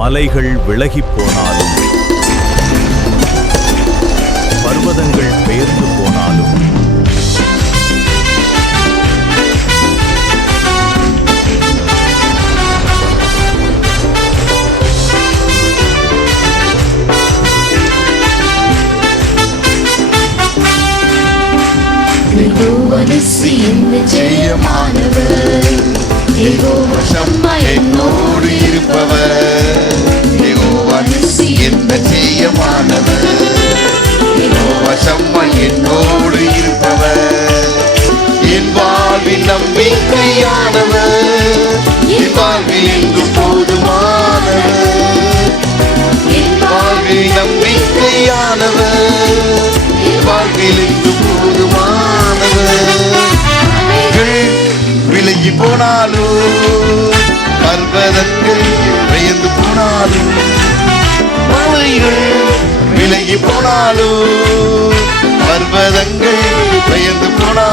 மலைகள் விலகிப் போனாலும், பர்வதங்கள் பெயர்ந்து போனாலும், ஜெயமானவர் யெகோவா ஷம்மா என்னோடு இருப்பவர். யெகோவா நிஸ்ஸி என்ன ஜெயமானவர். யெகோவா ஷம்மா என்னோடு இருப்பவர். என் வாழ்வின் நம்பிக்கையானவர். என் வாழ்வில் என்றும் போதுமானவர். என் வாழ்வில் நம்பிக்கையானவர். என் வாழ்வில் என்றும் போதுமானவர். விலகி போனாலும், பர்வதங்கள் பெயர்ந்து போனாலும், மலைகள் விலகி போனாலும்,